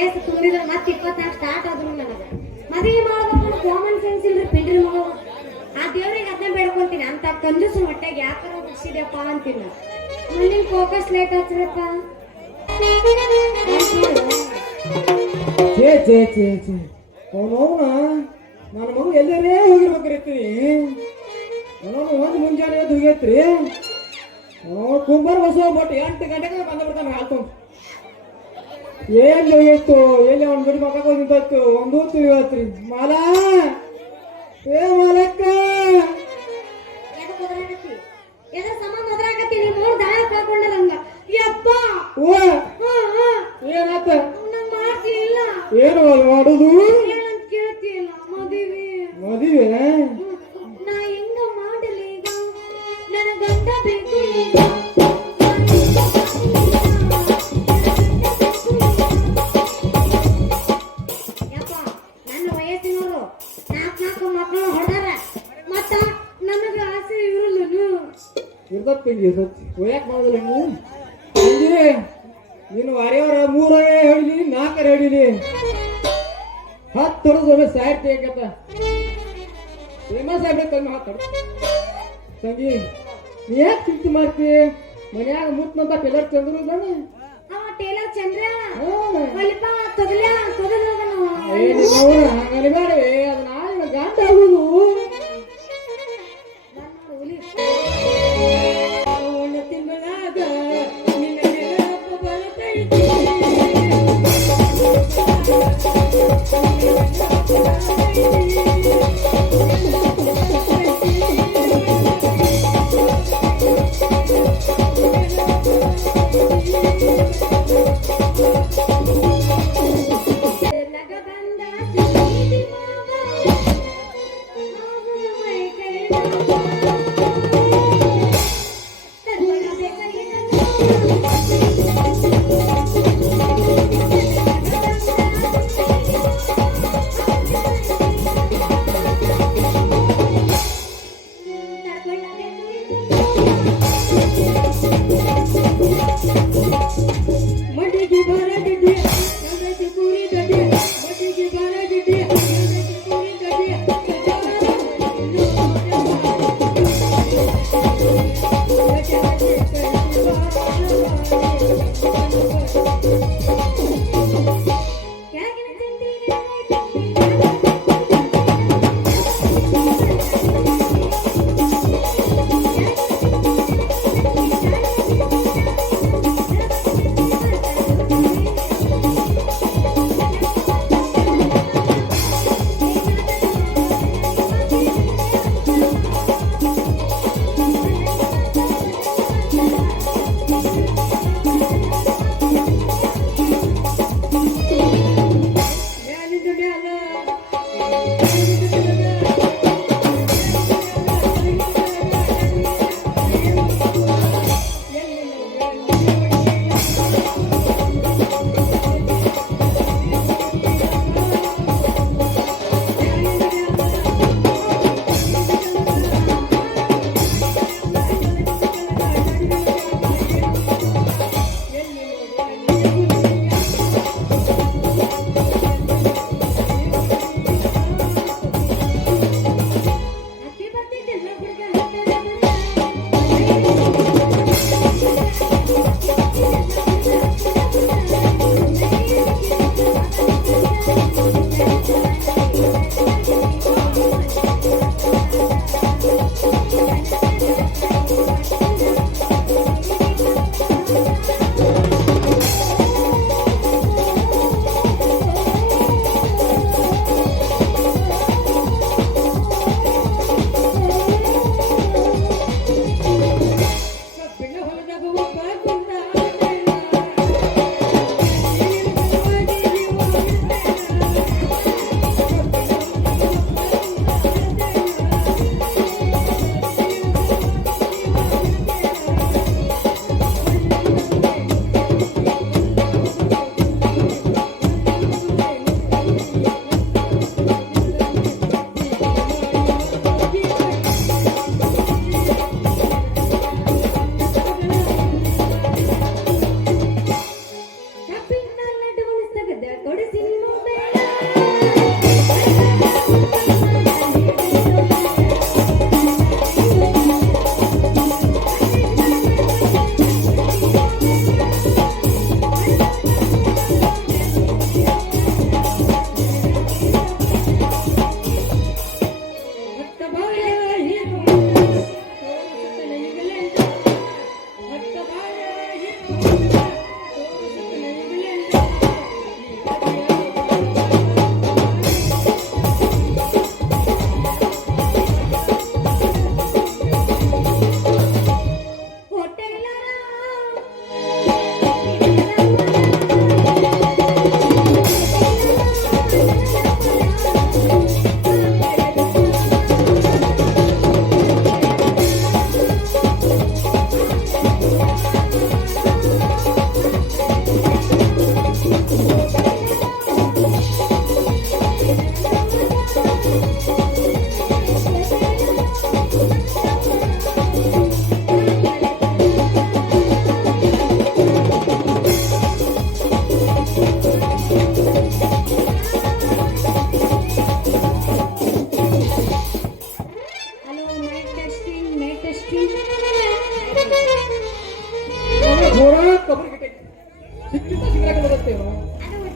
ವಯಸ್ಸು ತುಂಬಿದ್ರೆ ಮತ್ತೆ ಇಪ್ಪತ್ನಾಲ್ಕು ಸ್ಟಾರ್ಟ್ ಆದ್ರು ನನಗೆ. ಮದುವೆ ಮಾಡ್ಬೇಕು ಕಾಮನ್ ಸೆನ್ಸ್ ಇಲ್ರಿ ಪಿಂಡ್ರಿ ಮಗಳು ಆ ದೇವ್ರಿಗೆ ಅದನ್ನ ಬೇಡ್ಕೊಂತೀನಿ. ಅಂತ ಕಂಜೂಸ್ ಹೊಟ್ಟೆಗೆ ಯಾಕಾರ ಹುಟ್ಟಿಸಿದ್ಯಪ್ಪ ಅಂತೀನಿ ಮುಂದಿನ ಫೋಕಸ್ ಲೇಟ್ ಹಚ್ಚಿರಪ್ಪ. ಅವನವನ ನನ್ನ ಮಗು ಎಲ್ಲರೇ ಹೋಗಿರ್ಬೇಕ್ರಿ ಅವನು ಒಂದು ಮುಂಜಾನೆ ಎದ್ದು ಹೋಗೈತ್ರಿ ಕುಂಬಾರ ಬಸವ ಬಟ್ ಎಂಟು ಗಂಟೆಗೆ ಬಂದ್ಬಿಡ್ತಾನೆ ಬಿಡ್ತಾನೆ ಎಲ್ಲಿ ಹೋಗಿತ್ತು ಎಲ್ಲಿ ಅವ್ನ ಬಿಡಿ ಮಕ್ಕ ನಿಂತು ಒಂದು ಇವತ್ತು. ಮಾಲ! ಏ ಮಾಲಕ್ಕ! ಇಲ್ಲ. ಮದುವೆ. ಎದ್ರ ಇರ್ತತ್ ಒಯ್ಯಾಕ್ ಮಾಡೋದಿಲ್ಲ ನೀವು ತಂಗಿ ನೀನು ವಾರ್ಯವರ ಮೂರವೇ ಹೇಳಿಲಿ ನಾಲ್ಕರ ಹೇಳಿಲಿ ಹತ್ತು ಹೊರದೊಮ್ಮೆ ಸಾಹಿತ್ಯ ಯಾಕತ್ತ ಫೇಮಸ್ ಆಗ್ಬೇಕು ಕಮ್ಮಿ ಹತ್ತು ತಂಗಿ ನೀ ಯಾಕೆ ಚಿಂತೆ ಮಾಡ್ತಿ? ಮನ್ಯಾಗ ಮುತ್ತಂತ ಪಿಲ್ಲರ್ ಚಂದ್ರು ಇದ್ದಾನೆ. ಅವ ಟೇಲರ್ ಚಂದ್ರ. ಹೊಲಿಪ ತೊದಲ ಏ ನಿನ್ನವ್ವ, ಹಂಗನ್ಬೇಡಿ ಅದು ನಾಳೆ ಗಂಟ ಆಗುದು.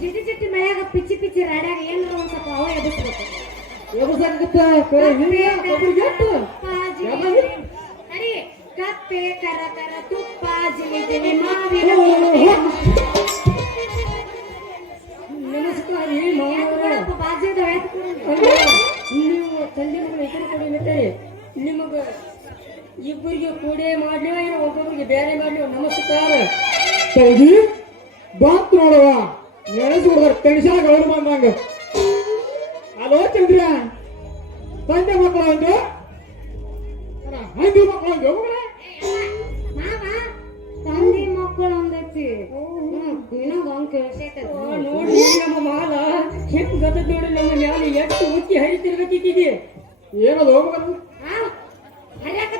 ಜಿಟಿ ಜಿಟಿ ಮಳೆಯಾಗ ಪಿಚ್ಚಿ ಪಿಚ್ಚಿ ರಾಡ್ಯಾಗ ಏನಾರ ಒಂದ್ ಸ್ವಲ್ಪ ಅವ ಎಬ್ಬಿಸ್ಬೇಕು ಎಬಸಾಕತ್ತ ಇಬ್ಬರಿಗೆ ಕೂಡೆ ಮಾಡ್ಲಿವ ಇಲ್ಲ ಒಬ್ಬೊಬ್ಬರಿಗೆ ಬೇರೆ ಮಾಡ್ಲಿವ ನಮಸ್ಕಾರ ತಂಗಿ ಬಾತ್ ನೋಡುವ ನೆನೆಸಿ ಹುಡುಗರ ಟೆನ್ಷನ್ ಅವ್ರು ಬಂದಂಗ. ಅಲೋ ಚಂದ್ರ ತಂದೆ ಮಕ್ಕಳು ಒಂದು ಹಂದಿ ಮಕ್ಕಳು ಒಂದು ತಂದೆ ಮಕ್ಕಳು ಒಂದೈತಿ ನೋಡ್ರಿ ನಮ್ಮ ಮಾಲ ಹೆಂಗ್ ಗದ ನೋಡಿ ನಮ್ಮ ಮ್ಯಾಲೆ ಎಷ್ಟು ಉಚ್ಚಿ ಹರಿತಿರ್ಬೇಕಿದ್ದೀವಿ ಏನದು ಹೋಗ್ಬೇಕು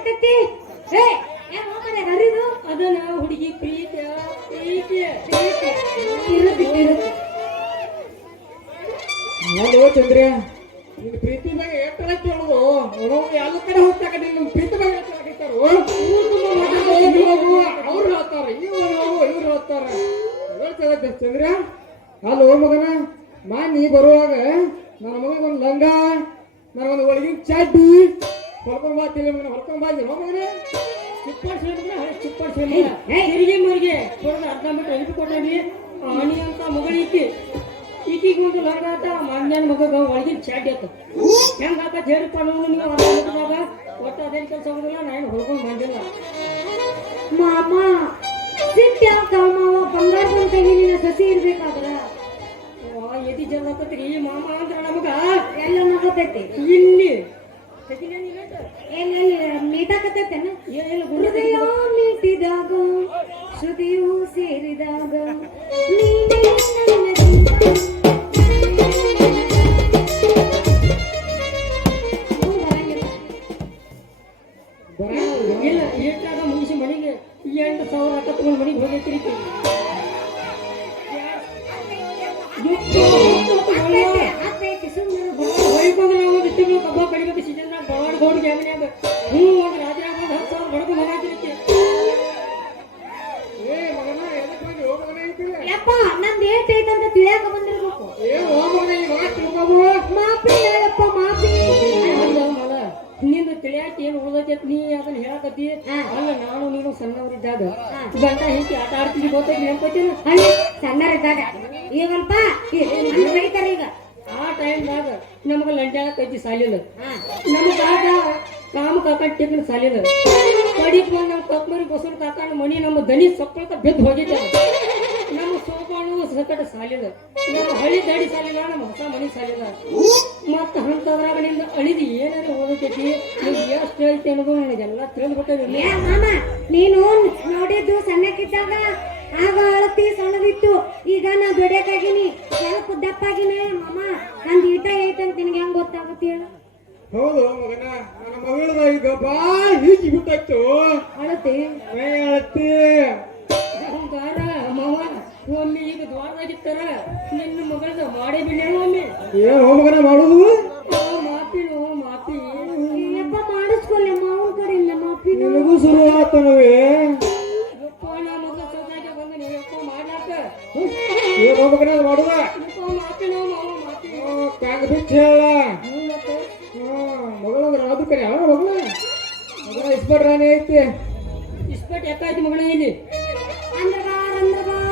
ಹರ್ಯಾಕತ್ತೈತಿ ಏ ಹರಿದು? ಅದನ್ನ ಹುಡುಗಿ ಪ್ರೀತಿ ಪ್ರೀತಿ ಇರುತ್ತೆ ನೋಡು ಚಂದ್ರ. ನಿನ್ನ ಪ್ರೀತಿ ಬಗ್ಗೆ ಎಷ್ಟರ ಕೇಳುದು ಯಾವ ಕಡೆ ಹೋಗ್ತಾಕ ನಿನ್ನ ಪ್ರೀತಿ ಬಗ್ಗೆ ಹೇಳ್ತಾರೋ? ಅವ್ರು ಹೇಳ್ತಾರ ಇವ್ರು ಇವ್ರು ಹೇಳ್ತಾರ. ಹೇಳ್ತದೆ ಚಂದ್ರ? ಹಲೋ ಮಗನ. ಮಾ ನೀ ಬರುವಾಗ ನನ್ನ ಮಗ ಒಂದು ಲಂಗ ನನ್ನ ಒಂದು ಒಳಗಿನ ಚಡ್ಡಿ. ಹೊಲ್ಕೊಂಡ್ ಬಾ ತಿಳಿ ಮಗನ ಹೊಲ್ಕೊಂಡ್ ಬಾ ನೀನು ಮಗನೇ ಚಿಪ್ಪರ್ ಶ್ರೀಮಂತ ಹಳೆ ಚಿಪ್ಪರ್ ಶ್ರೀಮಂತ ತಿರುಗಿ ಮರಿಗೆ ಕೊಡದ ಅರ್ಧ ಮೀಟರ್ ಎಲ್ಪಿ ಕೊಟ್ಟಾಗಿ ಆನಿ ಅಂತ ಮಗಳಿಕ್ಕಿ ಈಕಿಗೆ ಒಂದು ಆತ ಮಂಡ್ಯನ ಮಗ ಒಳಗಿನ ಚಾಟಿ ಆತ. ಹೆಂಗ ಆತ? ಹೇಳಪ್ಪ ನಾವು ನೀವು ಅರ್ಧ ಒಟ್ಟು ಅದೇನು ಕೆಲಸ ಆಗೋದಿಲ್ಲ ನಾನು ಹೊಳ್ಕೊಂಡು ಬಂದಿಲ್ಲ. ಮಾಮ ಸಿಟ್ಟು ಯಾವ ಮಾವ? ಬಂಗಾರ ಬಂತಾಗಿ ನಿನ್ನ ಸಸಿ ಇರ್ಬೇಕಾದ್ರ? ಎದಿ ಜಲ್ಲಾಕತ್ರಿ ಮಾಮ ಅಂದ್ರೆ ನಮಗ ಎಲ್ಲ ನಗತೈತಿ ಇಲ್ಲಿ ಮೀಟಾಕತೈತೇನ ಹೃದಯ ಮೀಟಿದಾಗ ಶ್ರುತಿಯು ಸೇರಿದಾಗ ಸಣ್ಣವರಿದ್ದಾಗ ಗಂಡ ಹಿಂಗೆ ಆಟ ಆಡ್ತೀನಿ ಗೊತ್ತೈತಿ ನೆನ್ಪೈತೇನ ಅಲ್ಲಿ ಸಣ್ಣರಿದ್ದಾಗ. ಈಗಲ್ಪ ನನ್ನ ಬೈತಾರ ಈಗ. ಆ ಟೈಮ್ದಾಗ ನಮಗೆ ಲಂಡ್ಯಾಗ ಕಜ್ಜಿ ಸಾಲಿಲ್ಲ ನಮಗೆ ಆಗ ಕಾಮ ಕಾಕ ಟಿಫಿನ್ ಸಾಲಿಲ್ಲ ಬಂದ್ ನಮ್ಮ ಕಕ್ಮರಿ ಬಸವನ ಕಾಕನ ಮನಿ ನಮ್ಮ ದನಿ ಸಪ್ಪಳಕ ಬೆದ್ದು ಹೋಗಿದ್ದ. ನಮ್ಮ ಸೋಪಾಣು ಸಕಟ ಸಾಲಿಲ್ಲ ನಮ್ಮ ಹಳಿ ದಾಡಿ ಸಾಲಿಲ್ಲ ನಮ್ಮ ಹೊಸ ಮನೆ ಸಾಲಿಲ್ಲ. ಮತ್ತ ಅಂತದ್ರಾಗ ನಿಂದ ಅಳಿದು ಏನಾರ ಓದತೈತಿ? ನಿಂಗೆ ಎಷ್ಟು ಹೇಳ್ತಿ ಅನ್ನೋದು ನನಗೆಲ್ಲ ತಿಳಿದ್ಬಿಟ್ಟದೆ ಏ ಮಾಮ ನೀನು ನೋಡಿದ್ದು ಸಣ್ಣಕ್ಕಿದ್ದಾಗ ಆಗ ಅಳತಿ ಸಣ್ಣದಿತ್ತು. ಈಗ ನಾ ದೊಡ್ಡಕಾಗಿನಿ ಸ್ವಲ್ಪ ದಪ್ಪಾಗಿನಿ. ಮಾಮ ನಂದು ಈಟ ಐತಂತ ನಿನಗೆ ಹೆಂಗ್ ಗೊತ್ತಾಗುತ್ತೆ ಹೇಳು. ಹೌದು ಮಗನ ನನ್ನ ಮಗಳದಾಗಿದ್ದ ಬಾಳ ಹೀಗಿ ಬಿಟ್ಟಾಯ್ತು. ಅಳತಿ? ಅಳತಿ. ಮಾವ ಒಮ್ಮೆ ಈಗ ದ್ವಾರದಾಗಿತ್ತಾರ ನಿನ್ನ ಮಗಳದ ಮಾಡೇ ಬಿಡ್ಯಾಳ ಒಮ್ಮೆ. ಏನ್ ಹೋ ಮಗನ ಮಾಡುದು? ಮಾಪಿ ಓ ಮಾಪಿ. ಯಪ್ಪ ಮಾವನ್ ಕಡೆ ಇಲ್ಲ ಮಾಪಿ ನಿನಗೂ ಶುರು ಆತನವೇ ಯಪ್ಪ ನಾ ಮಗ ಸೌದಾಗೆ ಬಂದ ಮಾಡ್ಲಾಕ ಏನ್ ಮಗನ ಅದ್ ಮಾಡುದ? ಯಪ್ಪ ಮಾಪಿನು ಮಾವ ಮಾಪಿ. ಕಾಂಗ ಬಿಚ್ಚ ಹೇಳ? ಹ್ಞೂ ಮತ್ತೆ ಮಗಳಂದ್ರ ಅದು ಕರೆ. ಯಾವ ಮಗಳ? ಇಸ್ಪಟ್ ರಾಣಿ ಐತಿ. ಇಸ್ಪಟ್ ಯಾಕಾಯ್ತು ಮಗಳ ಇಲ್ಲಿ? ಅಂದ್ರ ಅಂದ್ರಗಾರ.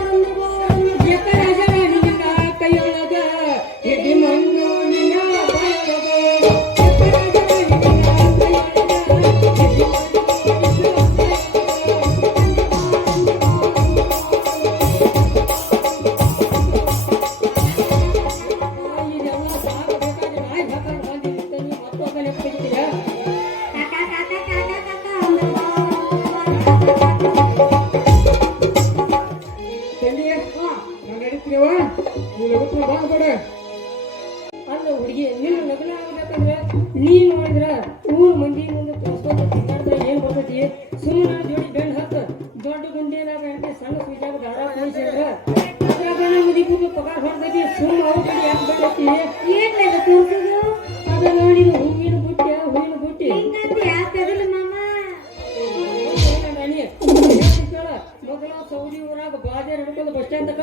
ಊರಾಗ ಬಾಜೆ ಹಿಡ್ಕೊಂಡು ಬಸ್ ಸ್ಟ್ಯಾಂಡ್ ತಕ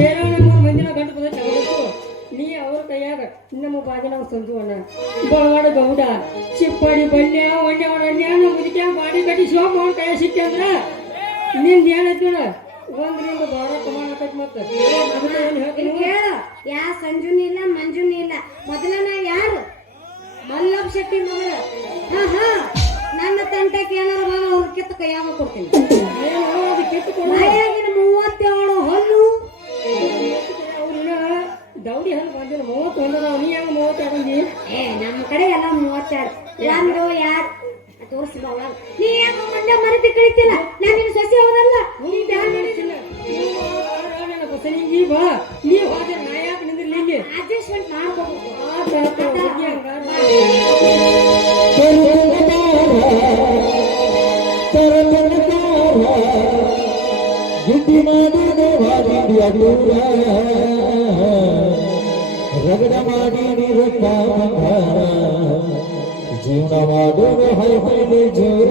ಏನೋ ಮೂರು ಮಂದಿನ ಗಂಟು ಅವತ್ತು ನೀ ಅವ್ರ ಕೈಯಾಗ ನಮ್ಮ ಬಾಜಿನ ಸಂಜು ಅಣ್ಣ ಬಳವಾಡ ಗೌಡ. ಚಿಪ್ಪಡಿ ಬಲ್ಯ ಒಣ್ಣೆ ಒಣ್ಣೆ ಮುದಿಕ ಬಾಡಿ ಕಟ್ಟಿ ಶಿವಪ್ಪ ಅವ್ನ ಕೈ ಸಿಕ್ಕಿ ಅಂದ್ರ ನಿಂದ ಏನೈತಿ ನೋಡ. ಒಂದ್ರಿಂದ ಬಾರ ಪ್ರಮಾಣ ಆಕೈತಿ ಮತ್ತೆ. ಹೇಳ ಯಾ ಸಂಜುನಿ ಇಲ್ಲ ಮಂಜುನಿ ಇಲ್ಲ. ಮೊದಲನ ಯಾರು? ಮಲ್ಲಪ್ಪ ಶೆಟ್ಟಿ ಮಗಳು. ಹಾ ಹಾ. ನನ್ನ ತಂಟಕ್ಕೆ ಏನಾರ ಬಾಗ ಅವ್ರ ಕಿತ್ತ ಕೈಯಾಗ ಕೊಡ್ತೀನಿ. ಮೂವತ್ತೇಳು ಹಲ್ಲು. ದೌಡಿ ಹಲ್ಲು ಬಂದಿಲ್ಲ ಮೂವತ್ತು ಒಂದದ ನೀ ಹೆಂಗ ಮೂವತ್ತೆರಡು ಏ ನಮ್ಮ ಕಡೆ ಎಲ್ಲ ಮೂವತ್ತೆರಡು ಒಂದು ಯಾರು? ಒಳಗ ನೀ ಹೆಂಗ ಮಂಡ್ಯ ಮರತಿ ಕಳಿತಿಲ್ಲ? ನಾನು ನಿನ್ನ ಸೊಸೆ ಅವರಲ್ಲ ನೀ ಬ್ಯಾನ್ ಆ ನನ್ನ ಬಸನಿಗೆ ಬಾ. ನೀ ಹೋದ ನಾ ಯಾಕೆ ನಿಂದಿರ್ಲಿ ಇಲ್ಲಿ ಅಡ್ಜಸ್ಟ್ಮೆಂಟ್ ಮಾಡ್ಕೋಬೇಕು. ಆತ ಗಿಡ್ಡಿ ಮಾಡಿದೆ ವಾದಿದ್ಯ ದೂರ ರಗಡ ಮಾಡಿ ನಿರುತ್ತ ಜೀವನ ಮಾಡೋದು ಹೈ ಹೈ ಜೋರ